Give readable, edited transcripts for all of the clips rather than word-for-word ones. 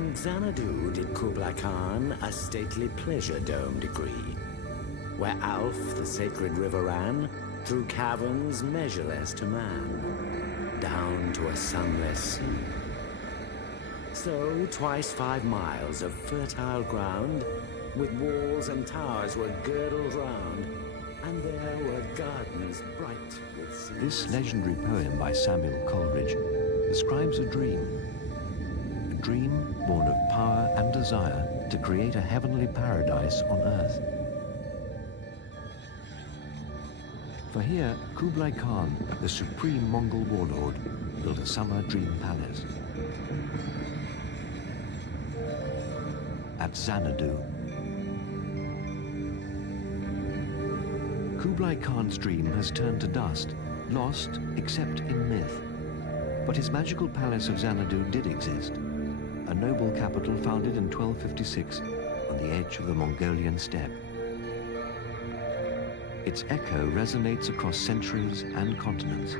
In Xanadu did Kublai Khan a stately pleasure dome decree, where Alf, the sacred river, ran through caverns measureless to man, down to a sunless sea. So twice 5 miles of fertile ground, with walls and towers were girdled round, and there were gardens bright with sea. This legendary poem by Samuel Coleridge describes a dream born of power and desire to create a heavenly paradise on earth. For here, Kublai Khan, the supreme Mongol warlord, built a summer dream palace at Xanadu. Kublai Khan's dream has turned to dust, lost except in myth. But his magical palace of Xanadu did exist, a noble capital founded in 1256 on the edge of the Mongolian steppe. Its echo resonates across centuries and continents.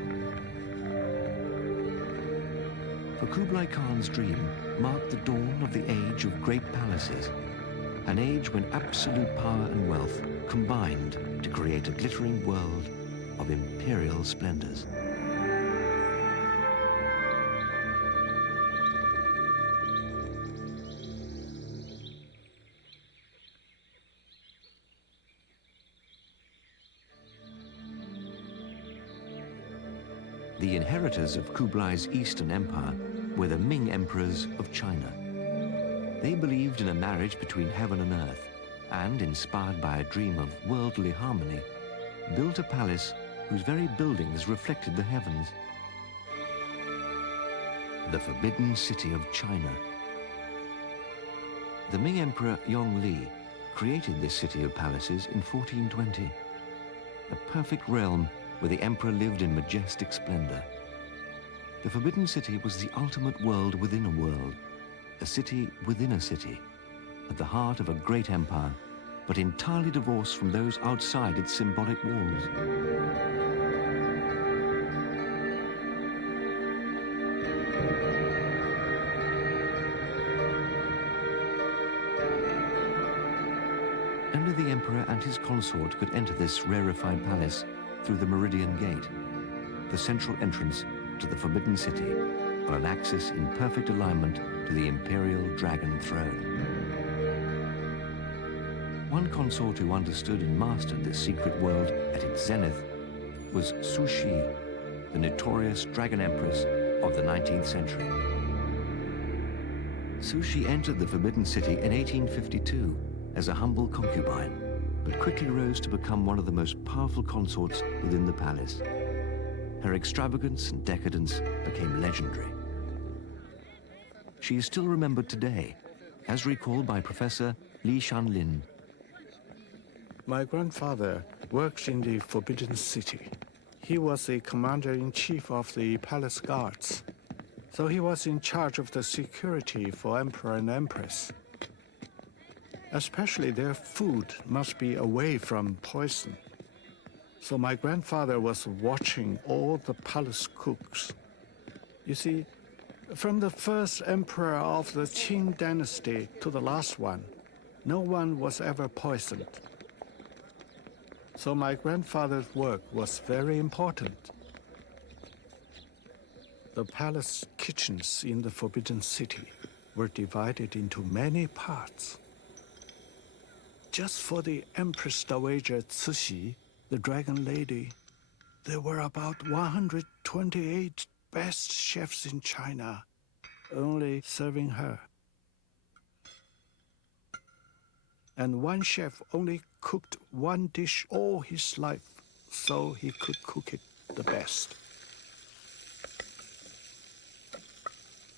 For Kublai Khan's dream marked the dawn of the age of great palaces, an age when absolute power and wealth combined to create a glittering world of imperial splendors. The inheritors of Kublai's Eastern Empire were the Ming emperors of China. They believed in a marriage between heaven and earth, and, inspired by a dream of worldly harmony, built a palace whose very buildings reflected the heavens. The Forbidden City of China. The Ming Emperor Yongle created this city of palaces in 1420, a perfect realm where the emperor lived in majestic splendor. The Forbidden City was the ultimate world within a world, a city within a city, at the heart of a great empire, but entirely divorced from those outside its symbolic walls. Only the emperor and his consort could enter this rarefied palace through the Meridian Gate, the central entrance to the Forbidden City, on an axis in perfect alignment to the imperial dragon throne. One consort who understood and mastered this secret world at its zenith was Cixi, the notorious dragon empress of the 19th century. Cixi entered the Forbidden City in 1852 as a humble concubine, but quickly rose to become one of the most powerful consorts within the palace. Her extravagance and decadence became legendary. She is still remembered today, as recalled by Professor Li Shanlin. My grandfather worked in the Forbidden City. He was the commander-in-chief of the palace guards, so he was in charge of the security for emperor and empress. Especially their food must be away from poison. So my grandfather was watching all the palace cooks. You see, from the first emperor of the Qing dynasty to the last one, no one was ever poisoned. So my grandfather's work was very important. The palace kitchens in the Forbidden City were divided into many parts. Just for the Empress Dowager Cixi, the Dragon Lady, there were about 128 best chefs in China, only serving her. And one chef only cooked one dish all his life, so he could cook it the best.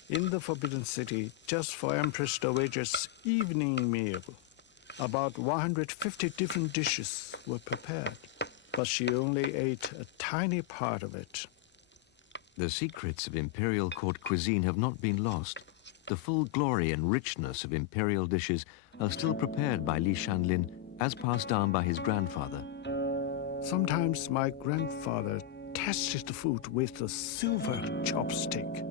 In the Forbidden City, just for Empress Dowager's evening meal, about 150 different dishes were prepared, but she only ate a tiny part of it. The secrets of imperial court cuisine have not been lost. The full glory and richness of imperial dishes are still prepared by Li Shanlin, as passed down by his grandfather. Sometimes my grandfather tasted the food with a silver chopstick.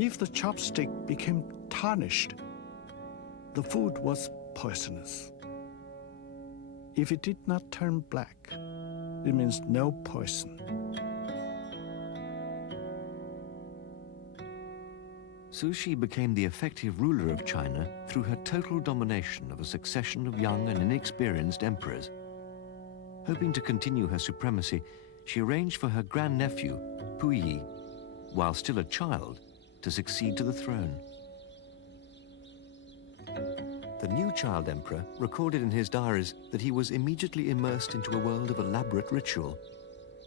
If the chopstick became tarnished, the food was poisonous. If it did not turn black, it means no poison. Cixi became the effective ruler of China through her total domination of a succession of young and inexperienced emperors. Hoping to continue her supremacy, she arranged for her grandnephew, Puyi, while still a child, to succeed to the throne. The new child emperor recorded in his diaries that he was immediately immersed into a world of elaborate ritual.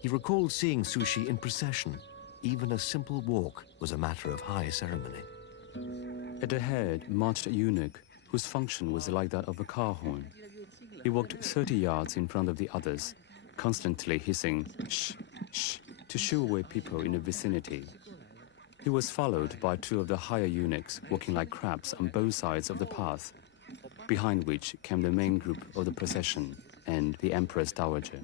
He recalled seeing Cixi in procession. Even a simple walk was a matter of high ceremony. At the head marched a eunuch whose function was like that of a car horn. He walked 30 yards in front of the others, constantly hissing "shh, shh" to shoo away people in the vicinity. He was followed by two of the higher eunuchs walking like crabs on both sides of the path, behind which came the main group of the procession and the Empress Dowager.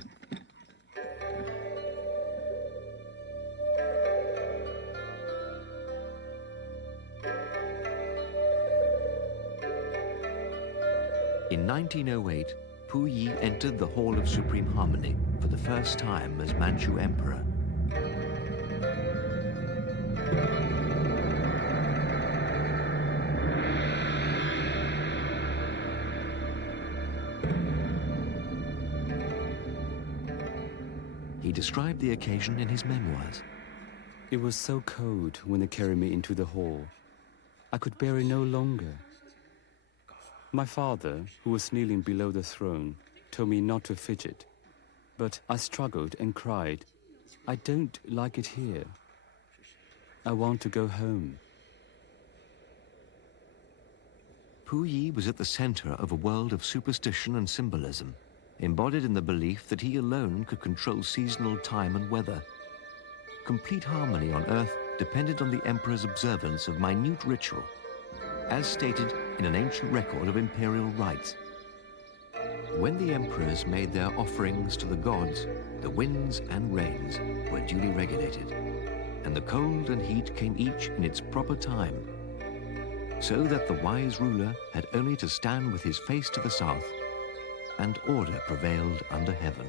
In 1908, Puyi entered the Hall of Supreme Harmony for the first time as Manchu Emperor. He described the occasion in his memoirs. It was so cold when they carried me into the hall. I could bear it no longer. My father, who was kneeling below the throne, told me not to fidget, but I struggled and cried, "I don't like it here. I want to go home." Puyi was at the center of a world of superstition and symbolism, embodied in the belief that he alone could control seasonal time and weather. Complete harmony on Earth depended on the emperor's observance of minute ritual, as stated in an ancient record of imperial rites. When the emperors made their offerings to the gods, the winds and rains were duly regulated, and the cold and heat came each in its proper time, so that the wise ruler had only to stand with his face to the south, and order prevailed under heaven.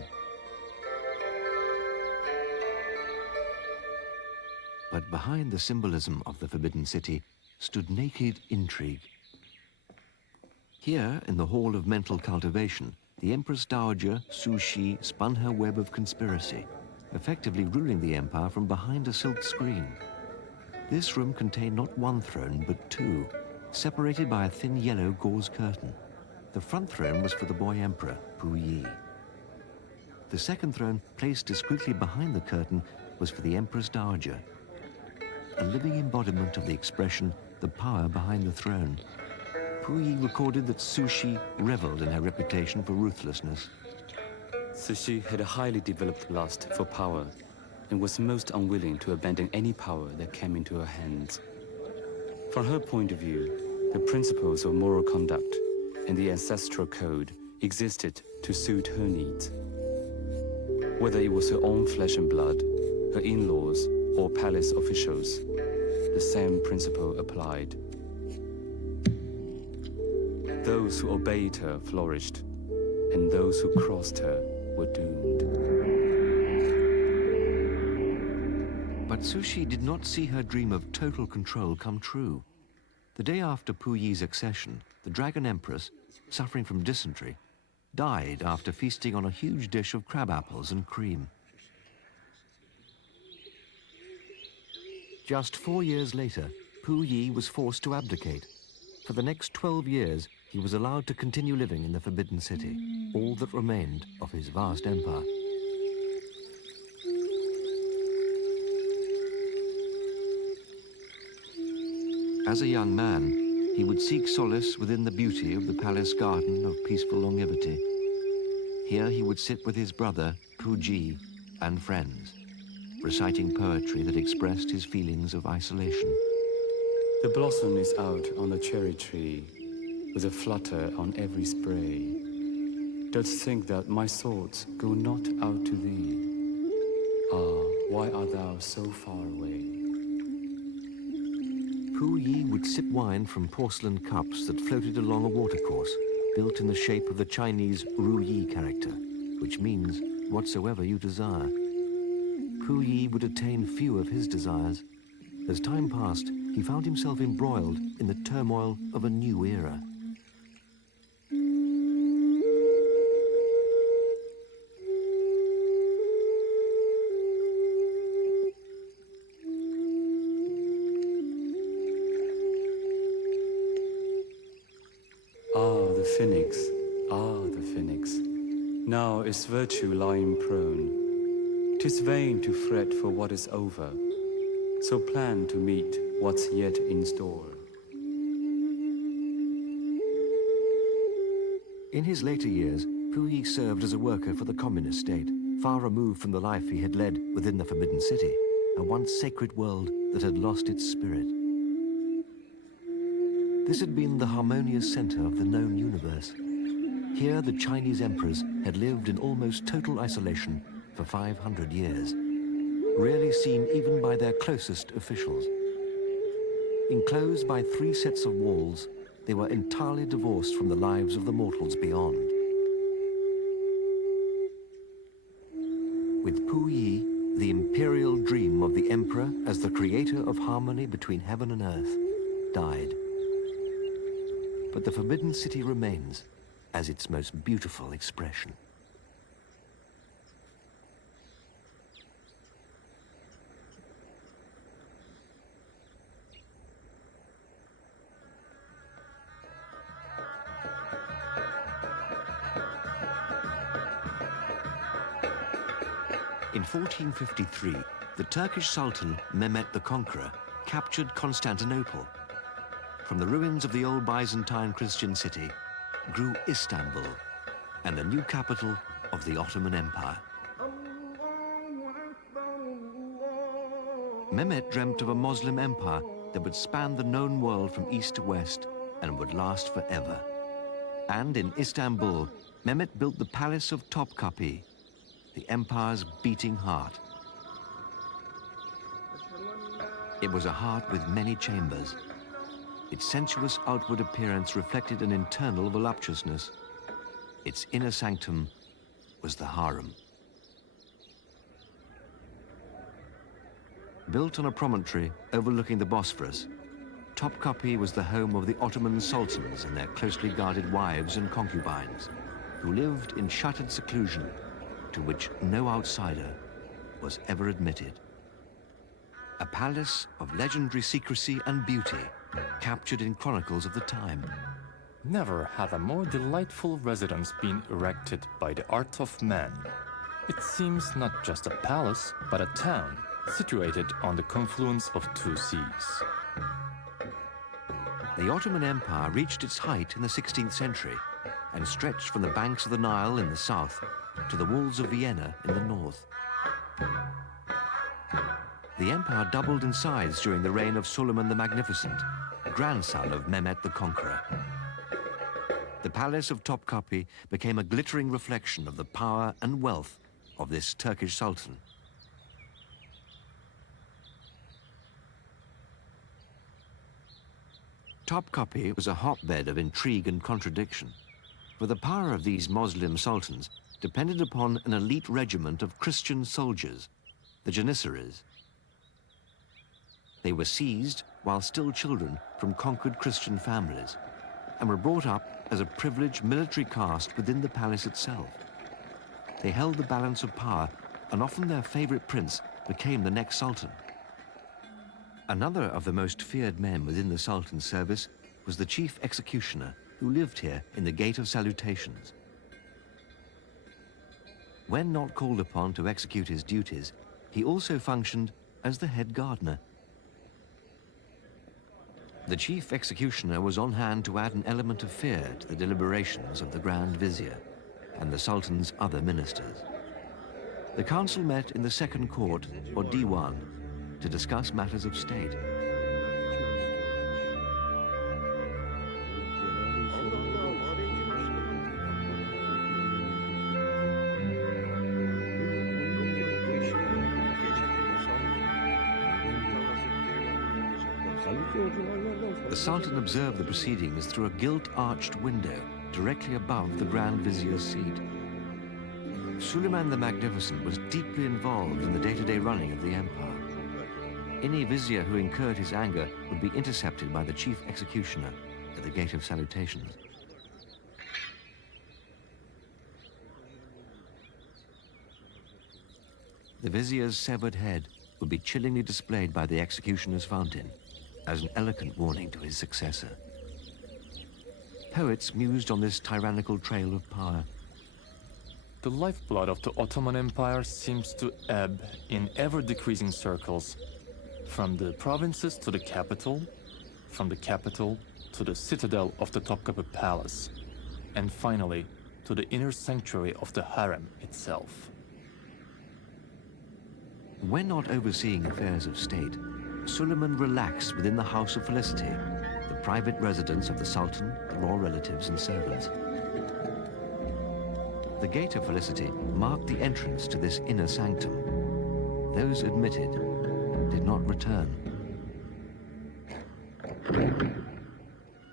But behind the symbolism of the Forbidden City stood naked intrigue. Here, in the Hall of Mental Cultivation, the Empress Dowager Cixi spun her web of conspiracy, effectively ruling the empire from behind a silk screen. This room contained not one throne, but two, separated by a thin yellow gauze curtain. The front throne was for the boy emperor, Puyi. The second throne, placed discreetly behind the curtain, was for the Empress Dowager, a living embodiment of the expression, the power behind the throne. Puyi recorded that Cixi reveled in her reputation for ruthlessness. Cixi had a highly developed lust for power and was most unwilling to abandon any power that came into her hands. From her point of view, the principles of moral conduct and the ancestral code existed to suit her needs. Whether it was her own flesh and blood, her in-laws, or palace officials, the same principle applied. Those who obeyed her flourished, and those who crossed her were doomed. But Cixi did not see her dream of total control come true. The day after Puyi's accession, the Dragon Empress, suffering from dysentery, died after feasting on a huge dish of crab apples and cream. Just 4 years later, Puyi was forced to abdicate. For the next 12 years, he was allowed to continue living in the Forbidden City, all that remained of his vast empire. As a young man, he would seek solace within the beauty of the palace garden of peaceful longevity. Here he would sit with his brother, Puji, and friends, reciting poetry that expressed his feelings of isolation. The blossom is out on the cherry tree, with a flutter on every spray. Dost think that my thoughts go not out to thee? Ah, why art thou so far away? Puyi would sip wine from porcelain cups that floated along a watercourse built in the shape of the Chinese Ruyi character, which means whatsoever you desire. Puyi would attain few of his desires. As time passed, he found himself embroiled in the turmoil of a new era. Ah, the phoenix, ah, the phoenix. Now is virtue lying prone. 'Tis vain to fret for what is over, so plan to meet what's yet in store. In his later years, Puyi served as a worker for the communist state, far removed from the life he had led within the Forbidden City, a once sacred world that had lost its spirit. This had been the harmonious center of the known universe. Here, the Chinese emperors had lived in almost total isolation for 500 years, rarely seen even by their closest officials. Enclosed by 3 sets of walls, they were entirely divorced from the lives of the mortals beyond. With Puyi, the imperial dream of the emperor as the creator of harmony between heaven and earth died. But the Forbidden City remains as its most beautiful expression. In 1453, the Turkish Sultan Mehmet the Conqueror captured Constantinople. From the ruins of the old Byzantine Christian city grew Istanbul, and the new capital of the Ottoman Empire. Mehmet dreamt of a Muslim empire that would span the known world from east to west and would last forever. And in Istanbul, Mehmet built the palace of Topkapi, the empire's beating heart. It was a heart with many chambers. Its sensuous outward appearance reflected an internal voluptuousness. Its inner sanctum was the harem. Built on a promontory overlooking the Bosphorus, Topkapi was the home of the Ottoman sultans and their closely guarded wives and concubines, who lived in shuttered seclusion to which no outsider was ever admitted. A palace of legendary secrecy and beauty, captured in chronicles of the time. Never had a more delightful residence been erected by the art of man. It seems not just a palace, but a town situated on the confluence of 2 seas. The Ottoman Empire reached its height in the 16th century and stretched from the banks of the Nile in the south to the walls of Vienna in the north. The empire doubled in size during the reign of Suleiman the Magnificent, grandson of Mehmet the Conqueror. The palace of Topkapi became a glittering reflection of the power and wealth of this Turkish sultan. Topkapi was a hotbed of intrigue and contradiction, for the power of these Muslim sultans depended upon an elite regiment of Christian soldiers, the Janissaries. They were seized while still children from conquered Christian families and were brought up as a privileged military caste within the palace itself. They held the balance of power, and often their favorite prince became the next sultan. Another of the most feared men within the sultan's service was the chief executioner, who lived here in the Gate of Salutations. When not called upon to execute his duties, he also functioned as the head gardener. The chief executioner was on hand to add an element of fear to the deliberations of the Grand Vizier and the Sultan's other ministers. The council met in the second court, or Diwan, to discuss matters of state. The Sultan observed the proceedings through a gilt-arched window directly above the Grand Vizier's seat. Suleiman the Magnificent was deeply involved in the day-to-day running of the empire. Any vizier who incurred his anger would be intercepted by the chief executioner at the Gate of Salutations. The vizier's severed head would be chillingly displayed by the executioner's fountain as an eloquent warning to his successor. Poets mused on this tyrannical trail of power. The lifeblood of the Ottoman Empire seems to ebb in ever-decreasing circles, from the provinces to the capital, from the capital to the citadel of the Topkapi Palace, and finally to the inner sanctuary of the harem itself. When not overseeing affairs of state, Suleiman relaxed within the House of Felicity, the private residence of the Sultan, the royal relatives and servants. The Gate of Felicity marked the entrance to this inner sanctum. Those admitted did not return.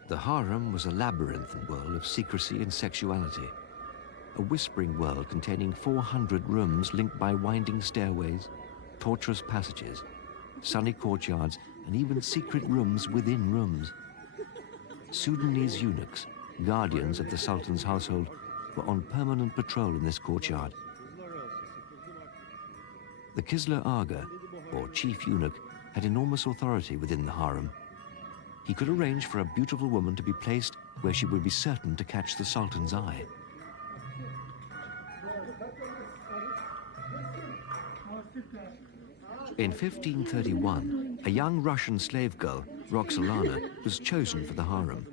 The harem was a labyrinthine world of secrecy and sexuality, a whispering world containing 400 rooms linked by winding stairways, tortuous passages, sunny courtyards, and even secret rooms within rooms. Sudanese eunuchs, guardians of the Sultan's household, were on permanent patrol in this courtyard. The Kisler Aga, or chief eunuch, had enormous authority within the harem. He could arrange for a beautiful woman to be placed where she would be certain to catch the Sultan's eye. In 1531, a young Russian slave girl, Roxolana, was chosen for the harem.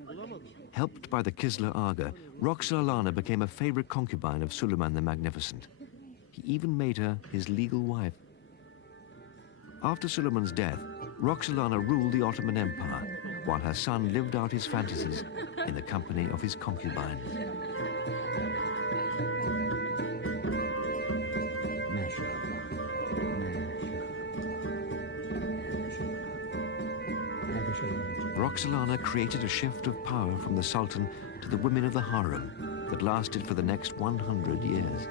Helped by the Kisler Aga, Roxolana became a favorite concubine of Suleiman the Magnificent. He even made her his legal wife. After Suleiman's death, Roxolana ruled the Ottoman Empire, while her son lived out his fantasies in the company of his concubines. Roxolana created a shift of power from the Sultan to the women of the harem that lasted for the next 100 years.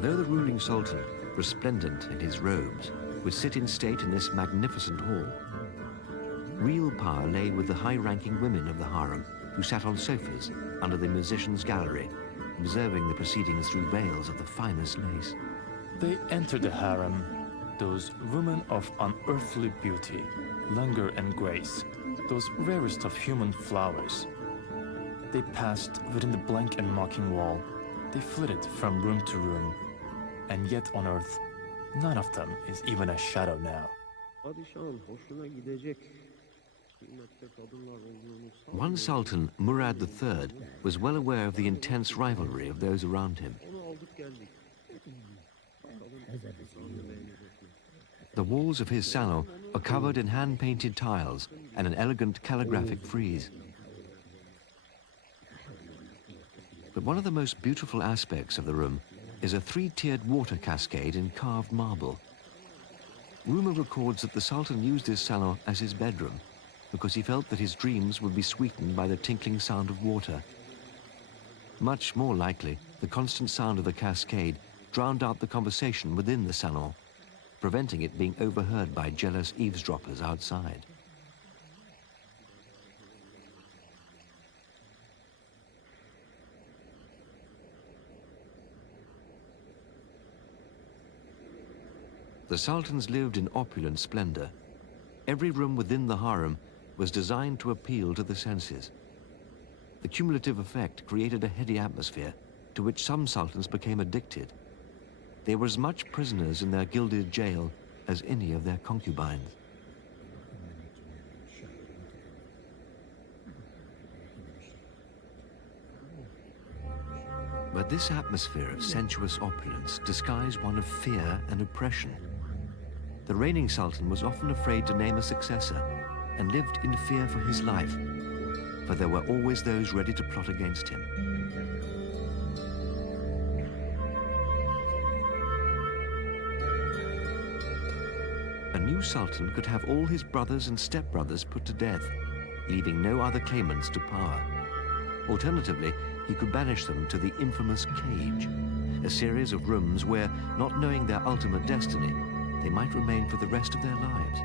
Though the ruling Sultan, resplendent in his robes, would sit in state in this magnificent hall, real power lay with the high-ranking women of the harem who sat on sofas under the musician's gallery, observing the proceedings through veils of the finest lace. They entered the harem, those women of unearthly beauty, languor and grace, those rarest of human flowers. They passed within the blank and mocking wall. They flitted from room to room, and yet on earth, none of them is even a shadow now. One Sultan, Murad III, was well aware of the intense rivalry of those around him. The walls of his salon are covered in hand-painted tiles and an elegant calligraphic frieze. But one of the most beautiful aspects of the room is a three-tiered water cascade in carved marble. Rumor records that the Sultan used this salon as his bedroom because he felt that his dreams would be sweetened by the tinkling sound of water. Much more likely, the constant sound of the cascade drowned out the conversation within the salon, preventing it being overheard by jealous eavesdroppers outside. The Sultans lived in opulent splendor. Every room within the harem was designed to appeal to the senses. The cumulative effect created a heady atmosphere to which some sultans became addicted. They were as much prisoners in their gilded jail as any of their concubines. But this atmosphere of sensuous opulence disguised one of fear and oppression. The reigning sultan was often afraid to name a successor and lived in fear for his life, for there were always those ready to plot against him. new sultan could have all his brothers and stepbrothers put to death, leaving no other claimants to power. Alternatively, he could banish them to the infamous cage, a series of rooms where, not knowing their ultimate destiny, they might remain for the rest of their lives.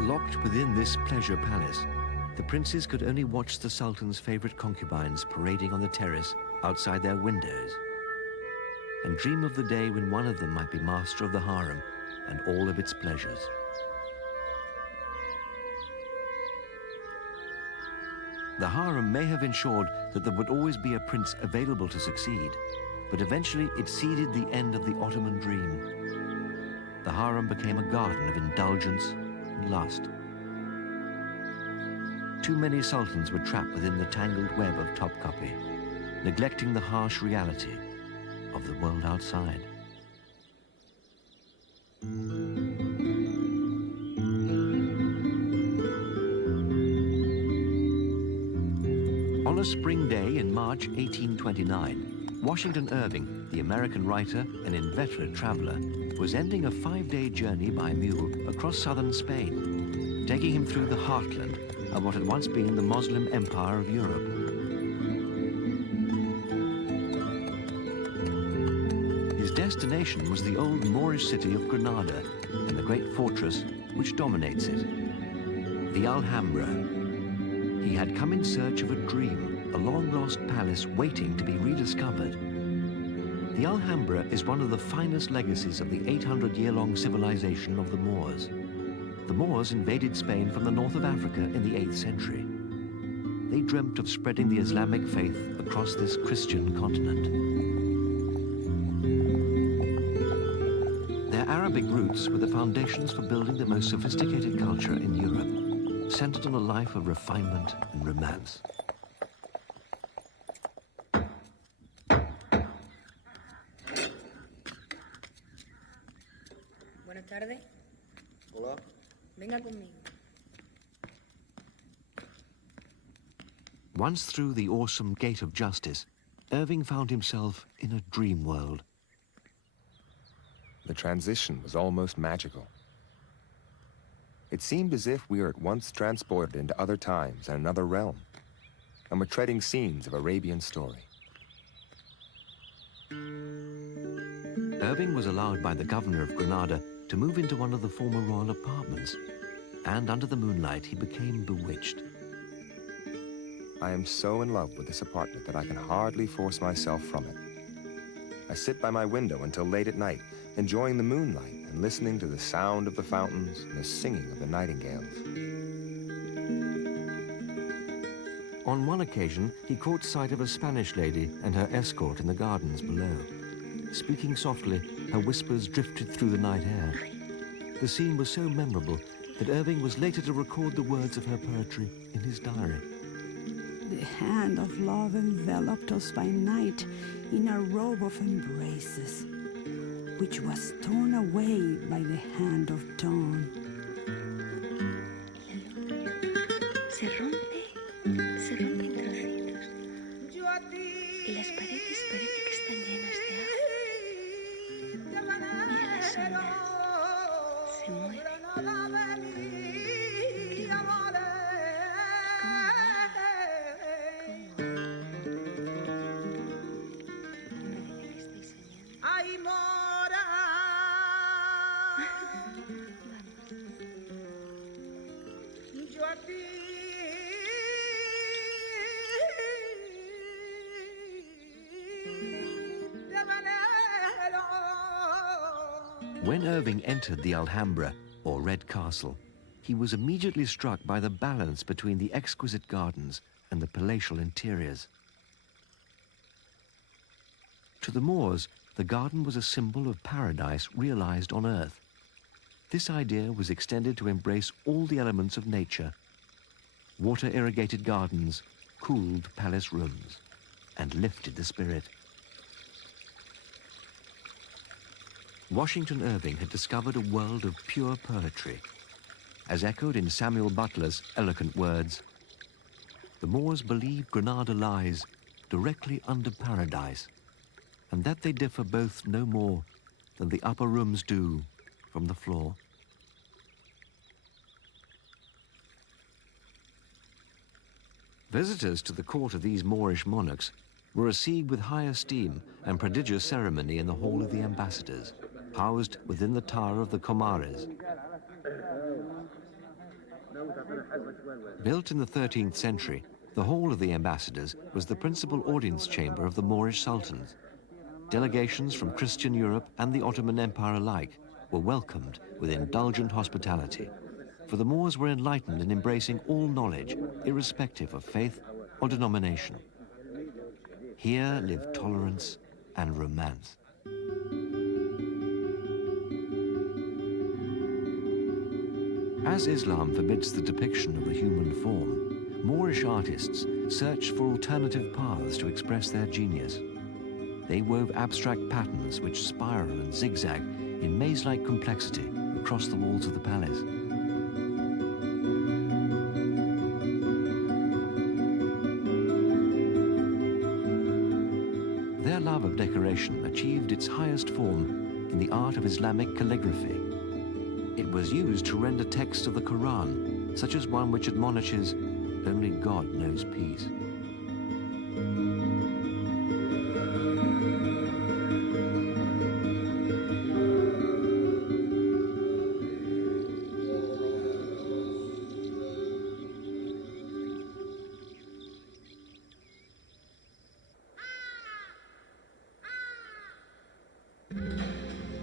Locked within this pleasure palace, the princes could only watch the sultan's favorite concubines parading on the terrace outside their windows, and dream of the day when one of them might be master of the harem and all of its pleasures. The harem may have ensured that there would always be a prince available to succeed, but eventually it seeded the end of the Ottoman dream. The harem became a garden of indulgence and lust. Too many sultans were trapped within the tangled web of Topkapi, neglecting the harsh reality of the world outside. On a spring day in March 1829, Washington Irving, the American writer and inveterate traveler, was ending a 5-day journey by mule across southern Spain, taking him through the heartland of what had once been the Muslim Empire of Europe. His destination was the old Moorish city of Granada and the great fortress which dominates it, the Alhambra. He had come in search of a dream, a long-lost palace waiting to be rediscovered. The Alhambra is one of the finest legacies of the 800-year-long civilization of the Moors. The Moors invaded Spain from the north of Africa in the 8th century. They dreamt of spreading the Islamic faith across this Christian continent. Their Arabic roots were the foundations for building the most sophisticated culture in Europe, centered on a life of refinement and romance. Buenas tardes. Hola. Venga conmigo. Once through the awesome gate of justice, Irving found himself in a dream world. The transition was almost magical. It seemed as if we were at once transported into other times and another realm, and were treading scenes of Arabian story. Irving was allowed by the governor of Granada to move into one of the former royal apartments, and under the moonlight he became bewitched. I am so in love with this apartment that I can hardly force myself from it. I sit by my window until late at night, enjoying the moonlight and listening to the sound of the fountains and the singing of the nightingales. On one occasion, he caught sight of a Spanish lady and her escort in the gardens below. Speaking softly, her whispers drifted through the night air. The scene was so memorable that Irving was later to record the words of her poetry in his diary. The hand of love enveloped us by night in a robe of embraces, which was torn away by the hand of dawn. Se rompe en trocitos. Y las paredes parece que están llenas de agua. Mira las ondas. Se mueven. Qué bonito. When Irving entered the Alhambra, or Red Castle, he was immediately struck by the balance between the exquisite gardens and the palatial interiors. To the Moors, the garden was a symbol of paradise realized on earth. This idea was extended to embrace all the elements of nature: water-irrigated gardens, cooled palace rooms, and lifted the spirit. Washington Irving had discovered a world of pure poetry. As echoed in Samuel Butler's eloquent words, the Moors believe Granada lies directly under paradise, and that they differ both no more than the upper rooms do from the floor. Visitors to the court of these Moorish monarchs were received with high esteem and prodigious ceremony in the Hall of the Ambassadors, housed within the Tower of the Comares. Built in the 13th century, the Hall of the Ambassadors was the principal audience chamber of the Moorish sultans. Delegations from Christian Europe and the Ottoman Empire alike were welcomed with indulgent hospitality, for the Moors were enlightened in embracing all knowledge, irrespective of faith or denomination. Here lived tolerance and romance. As Islam forbids the depiction of the human form, Moorish artists searched for alternative paths to express their genius. They wove abstract patterns which spiral and zigzag in maze-like complexity across the walls of the palace. Their love of decoration achieved its highest form in the art of Islamic calligraphy. It was used to render texts of the Quran, such as one which admonishes, "Only God knows peace."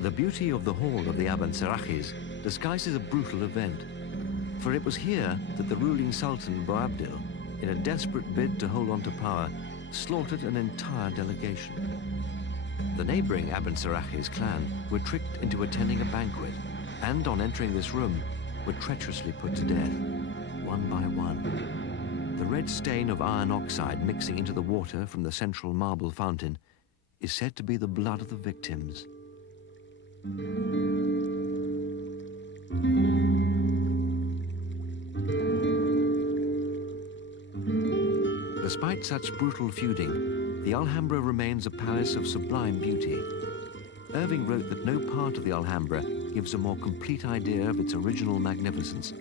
The beauty of the hall of the Abencerrages disguises a brutal event, for it was here that the ruling Sultan Boabdil, in a desperate bid to hold on to power, slaughtered an entire delegation. The neighboring Abencerrages clan were tricked into attending a banquet, and on entering this room, were treacherously put to death, one by one. The red stain of iron oxide mixing into the water from the central marble fountain is said to be the blood of the victims. Despite such brutal feuding, the Alhambra remains a palace of sublime beauty. Irving wrote that no part of the Alhambra gives a more complete idea of its original magnificence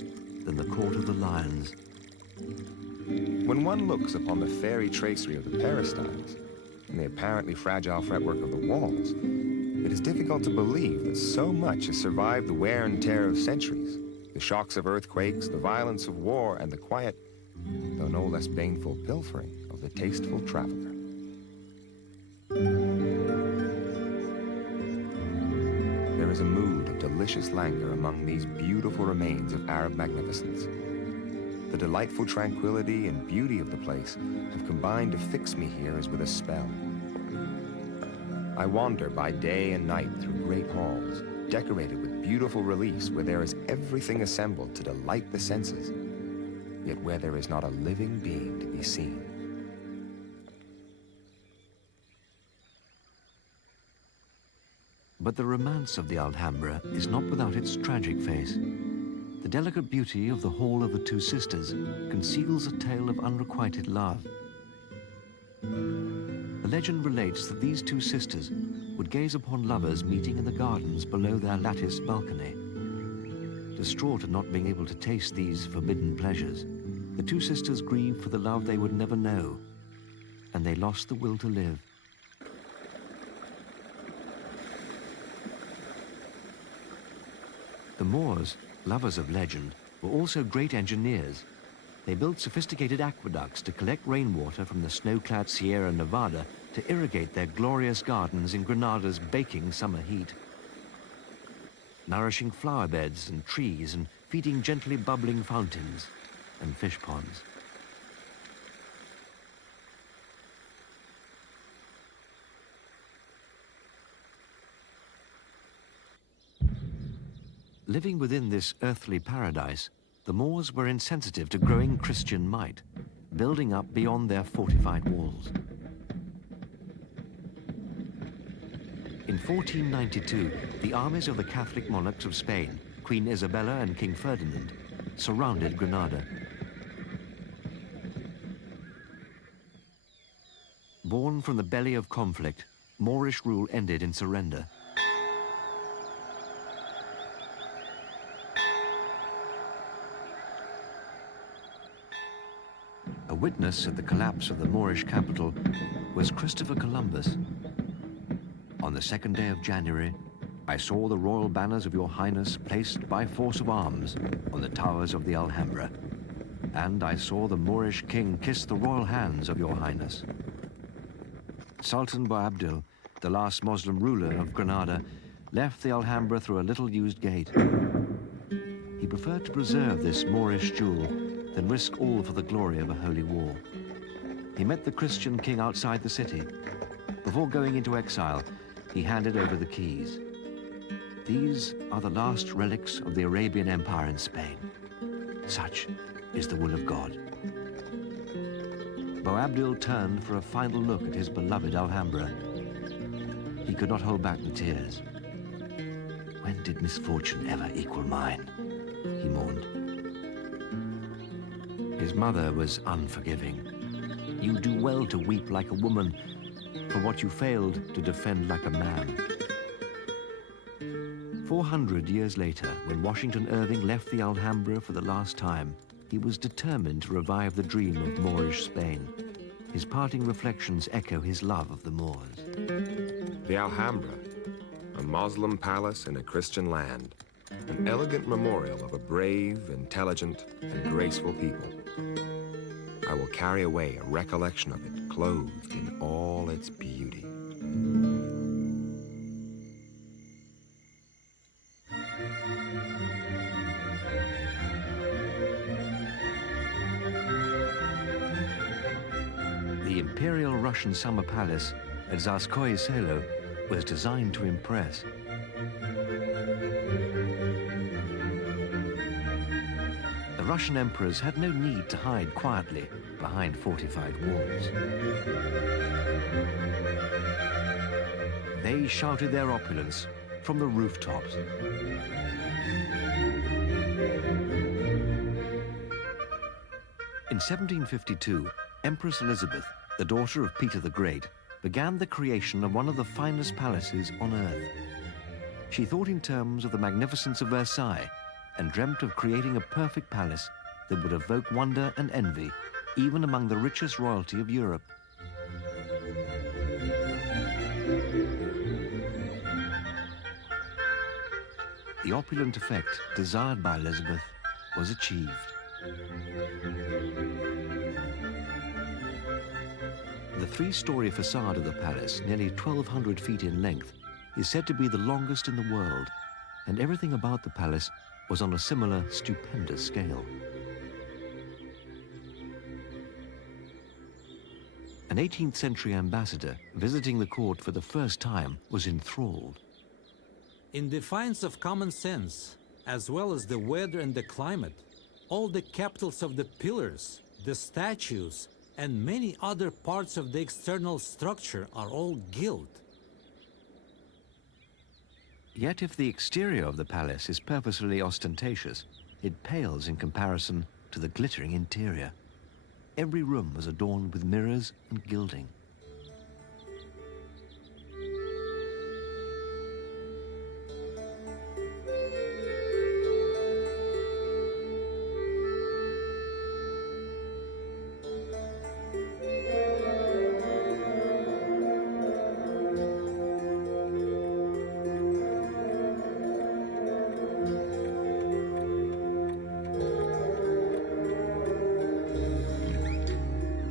than the Court of the Lions. When one looks upon the fairy tracery of the peristyles and the apparently fragile fretwork of the walls, it is difficult to believe that so much has survived the wear and tear of centuries, the shocks of earthquakes, the violence of war, and the quiet, though no less baneful pilfering of the tasteful traveler. There is a mood of delicious languor among these beautiful remains of Arab magnificence. The delightful tranquility and beauty of the place have combined to fix me here as with a spell. I wander by day and night through great halls, decorated with beautiful reliefs where there is everything assembled to delight the senses, yet where there is not a living being to be seen. But the romance of the Alhambra is not without its tragic face. The delicate beauty of the Hall of the Two Sisters conceals a tale of unrequited love. The legend relates that these two sisters would gaze upon lovers meeting in the gardens below their latticed balcony. Distraught at not being able to taste these forbidden pleasures, the two sisters grieved for the love they would never know, and they lost the will to live. The Moors, lovers of legend, were also great engineers. They built sophisticated aqueducts to collect rainwater from the snow-clad Sierra Nevada to irrigate their glorious gardens in Granada's baking summer heat. Nourishing flower beds and trees and feeding gently bubbling fountains and fish ponds. Living within this earthly paradise, the Moors were insensitive to growing Christian might, building up beyond their fortified walls. In 1492, the armies of the Catholic monarchs of Spain, Queen Isabella and King Ferdinand, surrounded Granada. Born from the belly of conflict, Moorish rule ended in surrender. witness of the collapse of the Moorish capital was Christopher Columbus. On the 2nd day of January, I saw the royal banners of your highness placed by force of arms on the towers of the Alhambra, and I saw the Moorish king kiss the royal hands of your highness. Sultan Boabdil, the last Muslim ruler of Granada, left the Alhambra through a little-used gate. He preferred to preserve this Moorish jewel than risk all for the glory of a holy war. He met the Christian king outside the city. Before going into exile, he handed over the keys. These are the last relics of the Arabian Empire in Spain. Such is the will of God. Boabdil turned for a final look at his beloved Alhambra. He could not hold back the tears. When did misfortune ever equal mine? He mourned. His mother was unforgiving. You do well to weep like a woman for what you failed to defend like a man. 400 years later, when Washington Irving left the Alhambra for the last time, he was determined to revive the dream of Moorish Spain. His parting reflections echo his love of the Moors. The Alhambra, a Muslim palace in a Christian land, an elegant memorial of a brave, intelligent, and graceful people. I will carry away a recollection of it, clothed in all its beauty. The Imperial Russian Summer Palace at Tsarskoye Selo was designed to impress. The Russian emperors had no need to hide quietly behind fortified walls. They shouted their opulence from the rooftops. In 1752, Empress Elizabeth, the daughter of Peter the Great, began the creation of one of the finest palaces on earth. She thought in terms of the magnificence of Versailles and dreamt of creating a perfect palace that would evoke wonder and envy even among the richest royalty of Europe. The opulent effect desired by Elizabeth was achieved. The three-story facade of the palace, nearly 1,200 feet in length, is said to be the longest in the world, and everything about the palace was on a similar stupendous scale. An 18th century ambassador visiting the court for the first time was enthralled. In defiance of common sense, as well as the weather and the climate, all the capitals of the pillars, the statues, and many other parts of the external structure are all gilt. Yet if the exterior of the palace is purposefully ostentatious, it pales in comparison to the glittering interior. Every room was adorned with mirrors and gilding.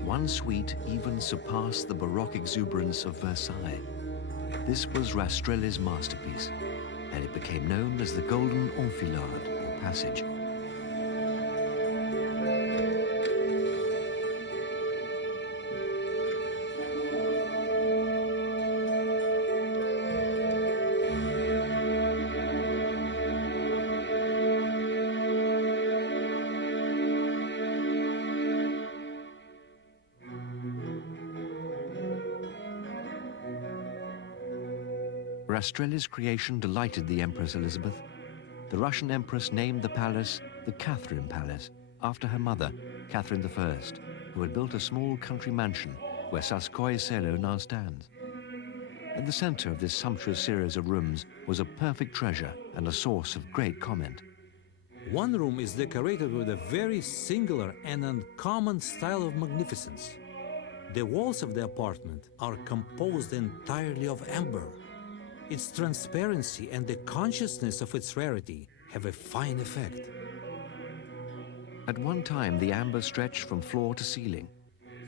One suite even surpassed the Baroque exuberance of Versailles. This was Rastrelli's masterpiece, and it became known as the Golden Enfilade, or Passage. Rastrelli's creation delighted the Empress Elizabeth. The Russian Empress named the palace the Catherine Palace, after her mother, Catherine I, who had built a small country mansion where Tsarskoye Selo now stands. At the center of this sumptuous series of rooms was a perfect treasure and a source of great comment. One room is decorated with a very singular and uncommon style of magnificence. The walls of the apartment are composed entirely of amber. Its transparency and the consciousness of its rarity have a fine effect. At one time, the amber stretched from floor to ceiling,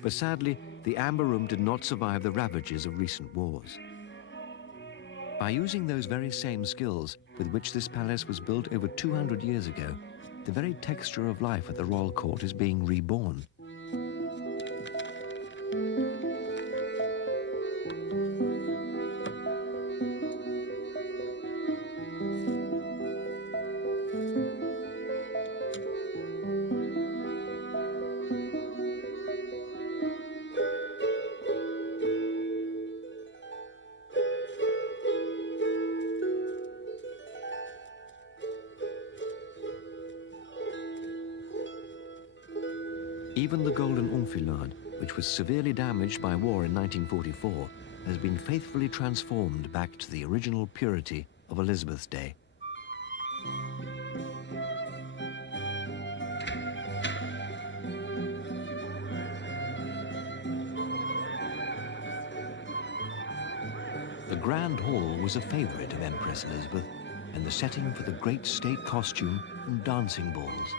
but sadly, the amber room did not survive the ravages of recent wars. By using those very same skills with which this palace was built over 200 years ago, the very texture of life at the royal court is being reborn. Even the golden enfilade, which was severely damaged by war in 1944, has been faithfully transformed back to the original purity of Elizabeth's day. The Grand Hall was a favorite of Empress Elizabeth and the setting for the great state costume and dancing balls.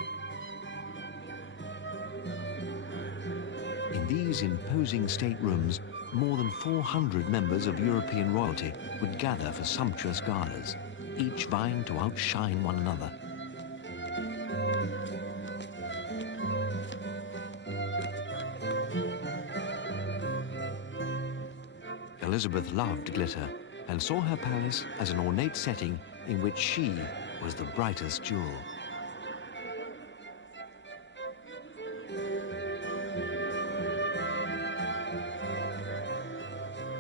In these imposing staterooms, more than 400 members of European royalty would gather for sumptuous galas, each vying to outshine one another. Elizabeth loved glitter and saw her palace as an ornate setting in which she was the brightest jewel.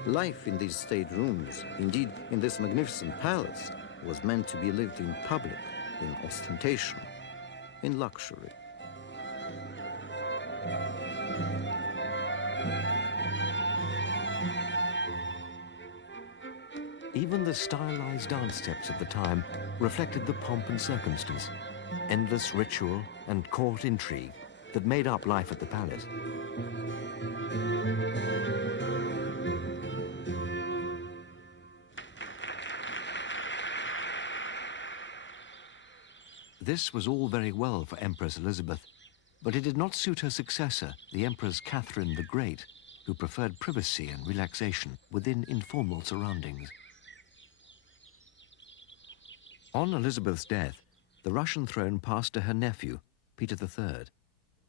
Life in these state rooms, indeed in this magnificent palace, was meant to be lived in public, in ostentation, in luxury. Even the stylized dance steps of the time reflected the pomp and circumstance, endless ritual and court intrigue that made up life at the palace. This was all very well for Empress Elizabeth, but it did not suit her successor, the Empress Catherine the Great, who preferred privacy and relaxation within informal surroundings. On Elizabeth's death, the Russian throne passed to her nephew, Peter III.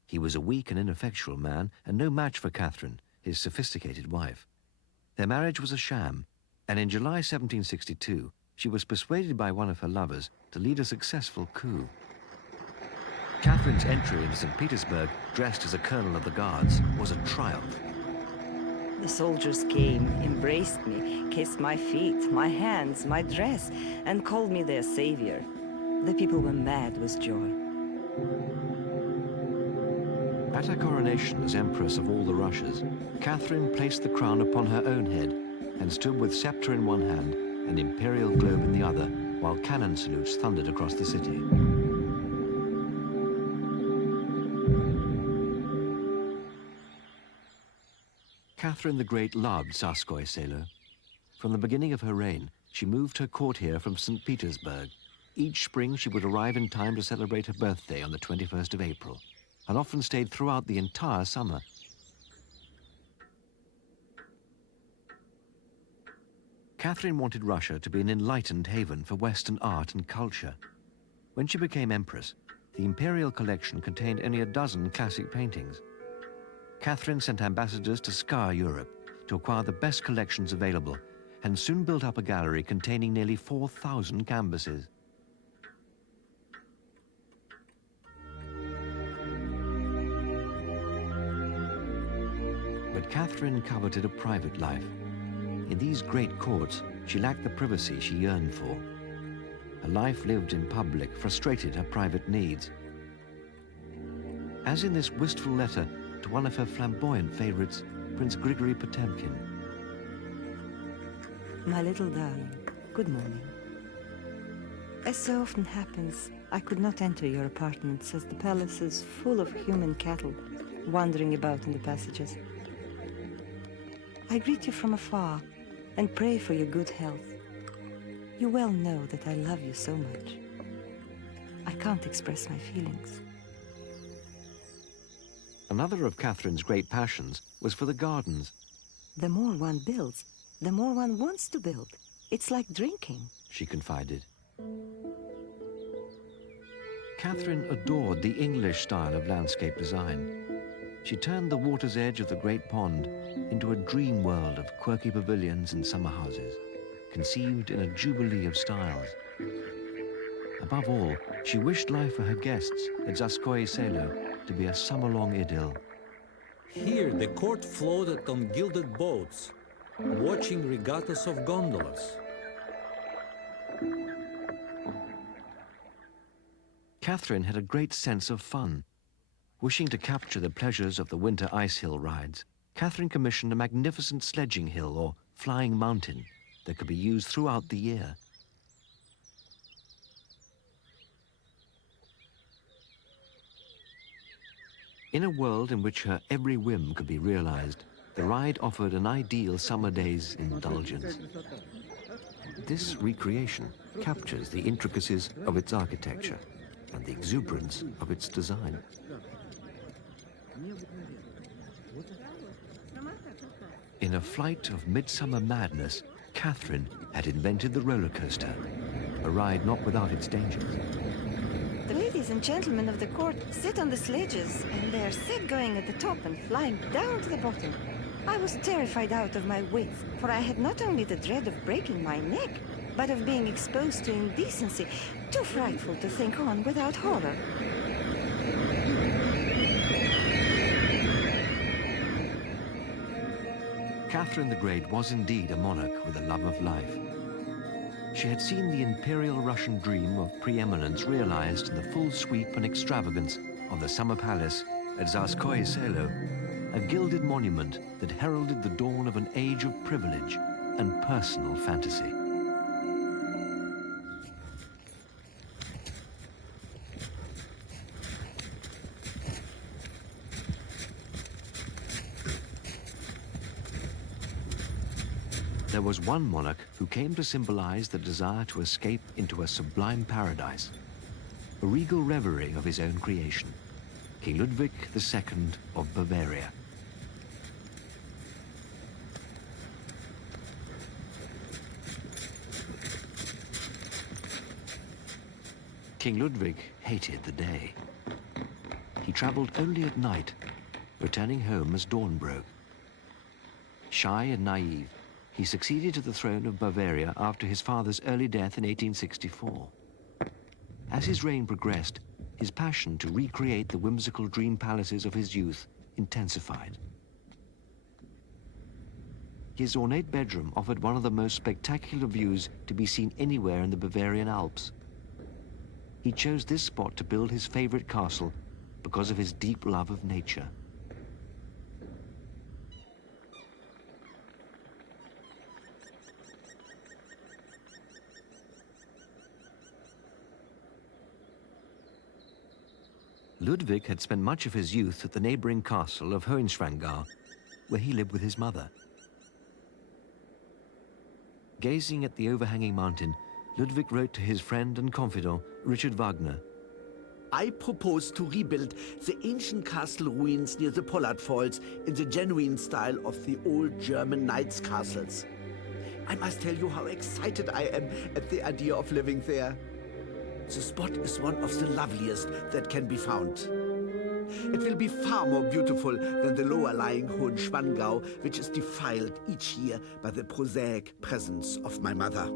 He was a weak and ineffectual man and no match for Catherine, his sophisticated wife. Their marriage was a sham, and in July 1762, she was persuaded by one of her lovers to lead a successful coup. Catherine's entry into St. Petersburg, dressed as a colonel of the guards, was a triumph. The soldiers came, embraced me, kissed my feet, my hands, my dress, and called me their savior. The people were mad with joy. At her coronation as Empress of all the Russias, Catherine placed the crown upon her own head and stood with scepter in one hand and imperial globe in the other, while cannon salutes thundered across the city. Catherine the Great loved Tsarskoye Selo. From the beginning of her reign, she moved her court here from St. Petersburg. Each spring she would arrive in time to celebrate her birthday on the 21st of April, and often stayed throughout the entire summer. Catherine wanted Russia to be an enlightened haven for Western art and culture. When she became empress, the imperial collection contained only a dozen classic paintings. Catherine sent ambassadors to scour Europe to acquire the best collections available and soon built up a gallery containing nearly 4,000 canvases. But Catherine coveted a private life. In these great courts, she lacked the privacy she yearned for. A life lived in public frustrated her private needs. As in this wistful letter to one of her flamboyant favorites, Prince Grigory Potemkin. My little darling, good morning. As so often happens, I could not enter your apartments as the palace is full of human cattle wandering about in the passages. I greet you from afar and pray for your good health. You well know that I love you so much. I can't express my feelings. Another of Catherine's great passions was for the gardens. The more one builds, the more one wants to build. It's like drinking, She confided. Catherine adored the English style of landscape design. She turned the water's edge of the great pond into a dream world of quirky pavilions and summer houses, conceived in a jubilee of styles. Above all, she wished life for her guests at Zaskoye Selo to be a summer-long idyll. Here, the court floated on gilded boats, watching regattas of gondolas. Catherine had a great sense of fun. Wishing to capture the pleasures of the winter ice hill rides, Catherine commissioned a magnificent sledging hill or flying mountain that could be used throughout the year. In a world in which her every whim could be realized, the ride offered an ideal summer day's indulgence. This recreation captures the intricacies of its architecture and the exuberance of its design. In a flight of midsummer madness, Catherine had invented the roller coaster, a ride not without its dangers. The ladies and gentlemen of the court sit on the sledges, and they are set going at the top and flying down to the bottom. I was terrified out of my wits, for I had not only the dread of breaking my neck, but of being exposed to indecency, too frightful to think on without horror. Catherine the Great was indeed a monarch with a love of life. She had seen the imperial Russian dream of preeminence realized in the full sweep and extravagance of the summer palace at Zaskoye Selo, a gilded monument that heralded the dawn of an age of privilege and personal fantasy. There was one monarch who came to symbolize the desire to escape into a sublime paradise, a regal reverie of his own creation, King Ludwig II of Bavaria. King Ludwig hated the day. He traveled only at night, returning home as dawn broke. Shy and naive, he succeeded to the throne of Bavaria after his father's early death in 1864. As his reign progressed, his passion to recreate the whimsical dream palaces of his youth intensified. His ornate bedroom offered one of the most spectacular views to be seen anywhere in the Bavarian Alps. He chose this spot to build his favorite castle because of his deep love of nature. Ludwig had spent much of his youth at the neighboring castle of Hohenschwangau, where he lived with his mother. Gazing at the overhanging mountain, Ludwig wrote to his friend and confidant, Richard Wagner. I propose to rebuild the ancient castle ruins near the Pollard Falls in the genuine style of the old German knights' castles. I must tell you how excited I am at the idea of living there. The spot is one of the loveliest that can be found. It will be far more beautiful than the lower-lying Hohenschwangau, which is defiled each year by the prosaic presence of my mother.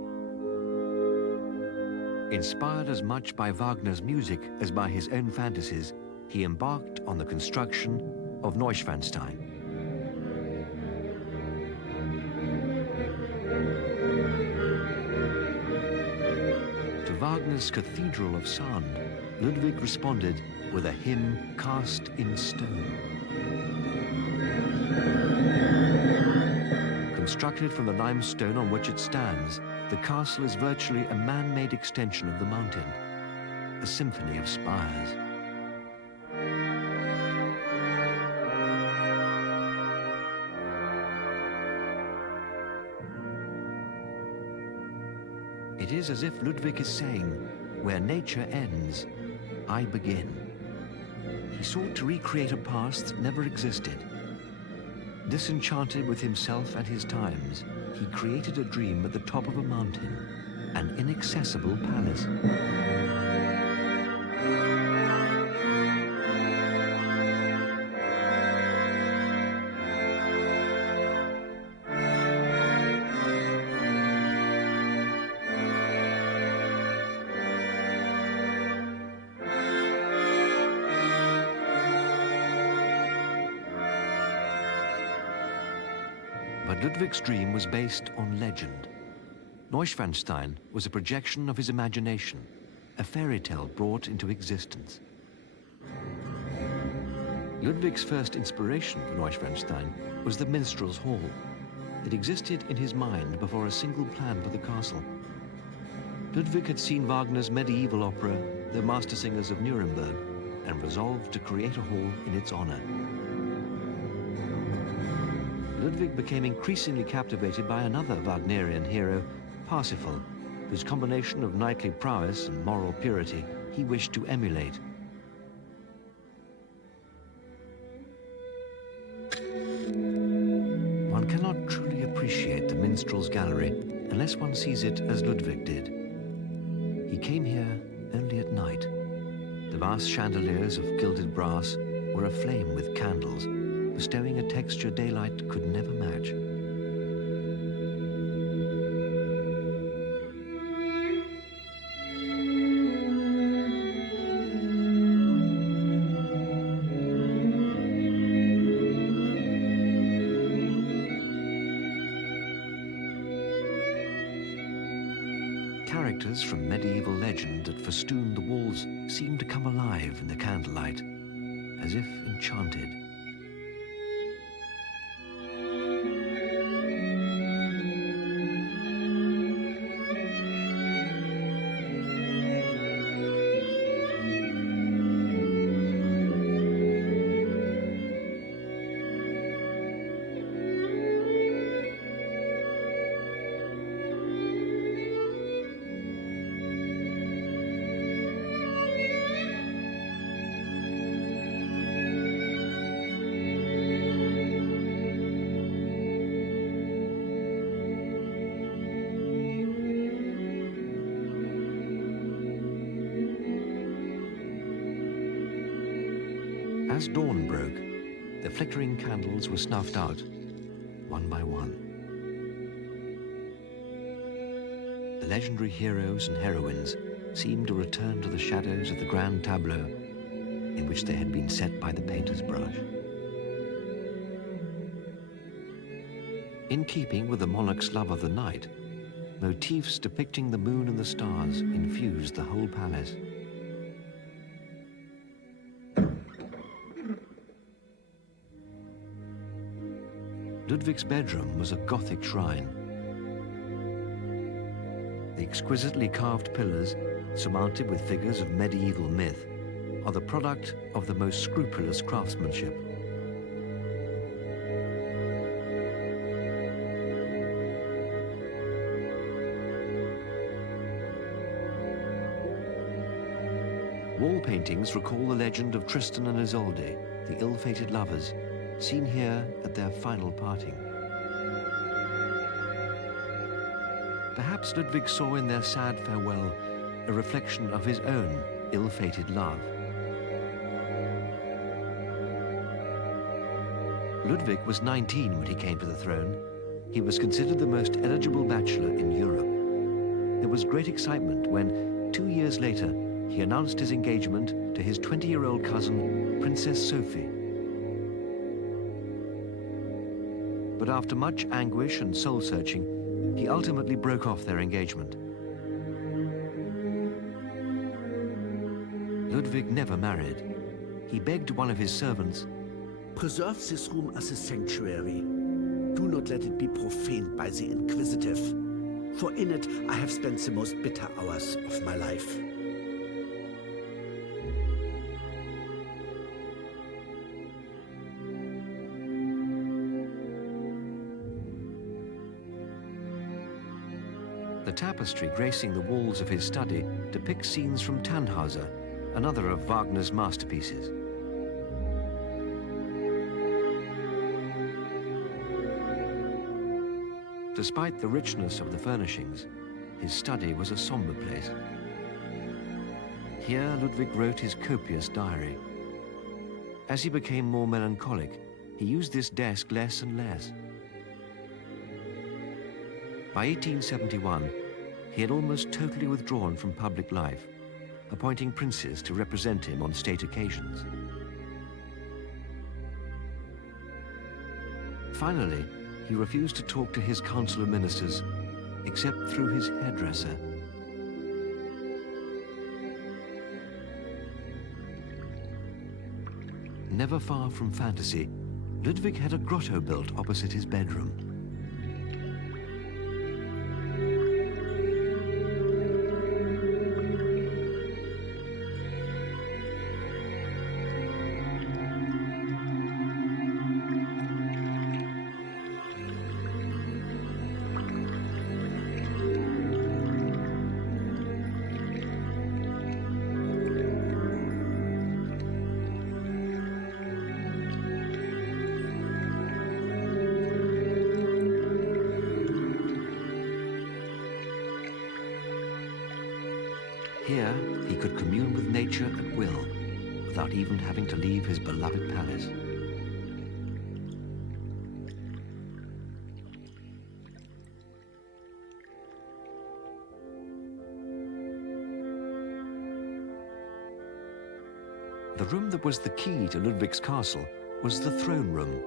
Inspired as much by Wagner's music as by his own fantasies, he embarked on the construction of Neuschwanstein. To Wagner's Cathedral of Sand, Ludwig responded with a hymn cast in stone. Constructed from the limestone on which it stands, the castle is virtually a man-made extension of the mountain. a symphony of spires. It is as if Ludwig is saying, where nature ends, I begin. He sought to recreate a past that never existed. Disenchanted with himself and his times, he created a dream at the top of a mountain, an inaccessible palace. But Ludwig's dream was based on legend. Neuschwanstein was a projection of his imagination, a fairy tale brought into existence. Ludwig's first inspiration for Neuschwanstein was the minstrel's hall. It existed in his mind before a single plan for the castle. Ludwig had seen Wagner's medieval opera, The Master Singers of Nuremberg, and resolved to create a hall in its honor. Ludwig became increasingly captivated by another Wagnerian hero, Parsifal, whose combination of knightly prowess and moral purity he wished to emulate. One cannot truly appreciate the minstrel's gallery unless one sees it as Ludwig did. He came here only at night. The vast chandeliers of gilded brass were aflame with candles, bestowing a texture daylight could never match. Characters from medieval legend that festooned the walls seemed to come alive in the candlelight, as if enchanted. As dawn broke, the flickering candles were snuffed out, one by one. The legendary heroes and heroines seemed to return to the shadows of the grand tableau in which they had been set by the painter's brush. In keeping with the monarch's love of the night, motifs depicting the moon and the stars infused the whole palace. Ludwig's bedroom was a Gothic shrine. The exquisitely carved pillars, surmounted with figures of medieval myth, are the product of the most scrupulous craftsmanship. Wall paintings recall the legend of Tristan and Isolde, the ill-fated lovers, seen here at their final parting. Perhaps Ludwig saw in their sad farewell a reflection of his own ill-fated love. Ludwig was 19 when he came to the throne. He was considered the most eligible bachelor in Europe. There was great excitement when, 2 years later, he announced his engagement to his 20-year-old cousin, Princess Sophie. But after much anguish and soul-searching, he ultimately broke off their engagement. Ludwig never married. He begged one of his servants, "Preserve this room as a sanctuary. Do not let it be profaned by the inquisitive, for in it I have spent the most bitter hours of my life." The tapestry gracing the walls of his study depicts scenes from Tannhauser, another of Wagner's masterpieces. Despite the richness of the furnishings, his study was a somber place. Here Ludwig wrote his copious diary. As he became more melancholic, he used this desk less and less. By 1871, he had almost totally withdrawn from public life, appointing princes to represent him on state occasions. Finally, he refused to talk to his council of ministers except through his hairdresser. Never far from fantasy, Ludwig had a grotto built opposite his bedroom. Here, he could commune with nature at will, without even having to leave his beloved palace. The room that was the key to Ludwig's castle was the throne room.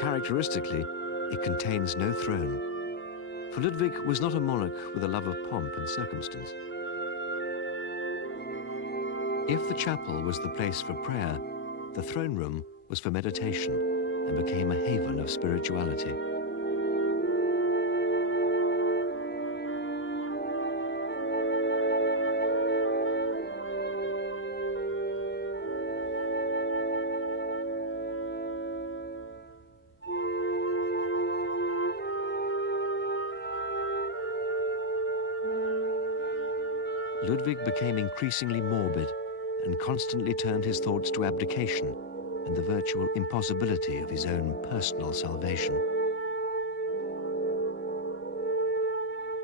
Characteristically, it contains no throne, for Ludwig was not a monarch with a love of pomp and circumstance. If the chapel was the place for prayer, the throne room was for meditation and became a haven of spirituality. Ludwig became increasingly morbid and constantly turned his thoughts to abdication and the virtual impossibility of his own personal salvation.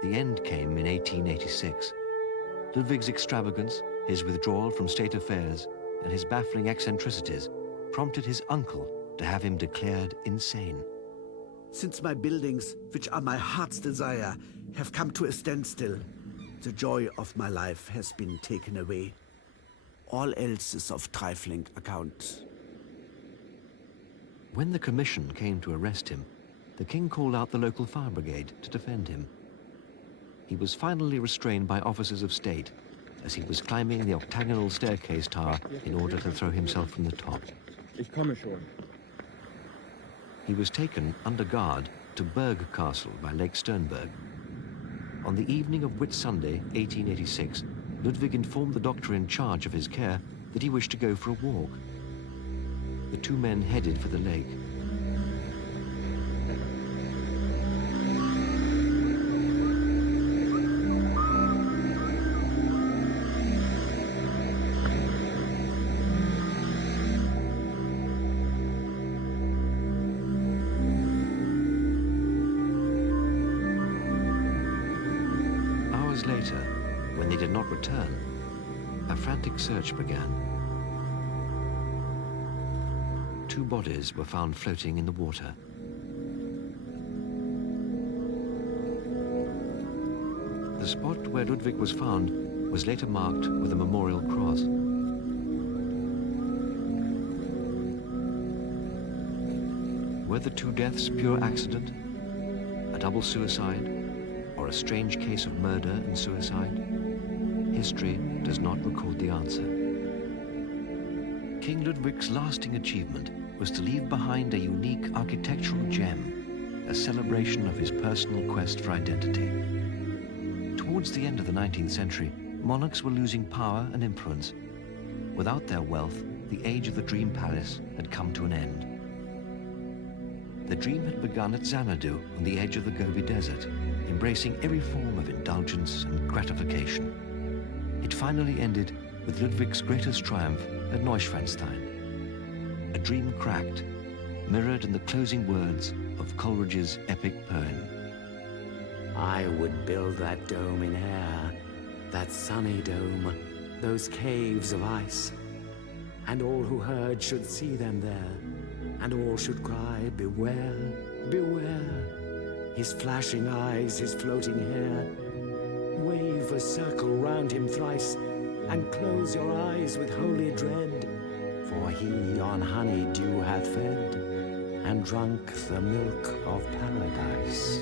The end came in 1886. Ludwig's extravagance, his withdrawal from state affairs, and his baffling eccentricities prompted his uncle to have him declared insane. Since my buildings, which are my heart's desire, have come to a standstill, the joy of my life has been taken away. All else is of trifling account. When the commission came to arrest him, the king called out the local fire brigade to defend him. He was finally restrained by officers of state as he was climbing the octagonal staircase tower in order to throw himself from the top. Ich komme schon. He was taken under guard to Berg Castle by Lake Sternberg. On the evening of Whitsunday, 1886, Ludwig informed the doctor in charge of his care that he wished to go for a walk. The two men headed for the lake. Later, when they did not return, a frantic search began. Two bodies were found floating in the water. The spot where Ludwig was found was later marked with a memorial cross. Were the two deaths pure accident, a double suicide, or a strange case of murder and suicide? History does not record the answer. King Ludwig's lasting achievement was to leave behind a unique architectural gem, a celebration of his personal quest for identity. Towards the end of the 19th century, monarchs were losing power and influence. Without their wealth, the age of the Dream Palace had come to an end. The dream had begun at Xanadu on the edge of the Gobi Desert, embracing every form of indulgence and gratification. It finally ended with Ludwig's greatest triumph at Neuschwanstein. A dream cracked, mirrored in the closing words of Coleridge's epic poem. I would build that dome in air, that sunny dome, those caves of ice, and all who heard should see them there, and all should cry, beware, beware. His flashing eyes, his floating hair. Wave a circle round him thrice, and close your eyes with holy dread, for he on honey dew hath fed, and drunk the milk of paradise.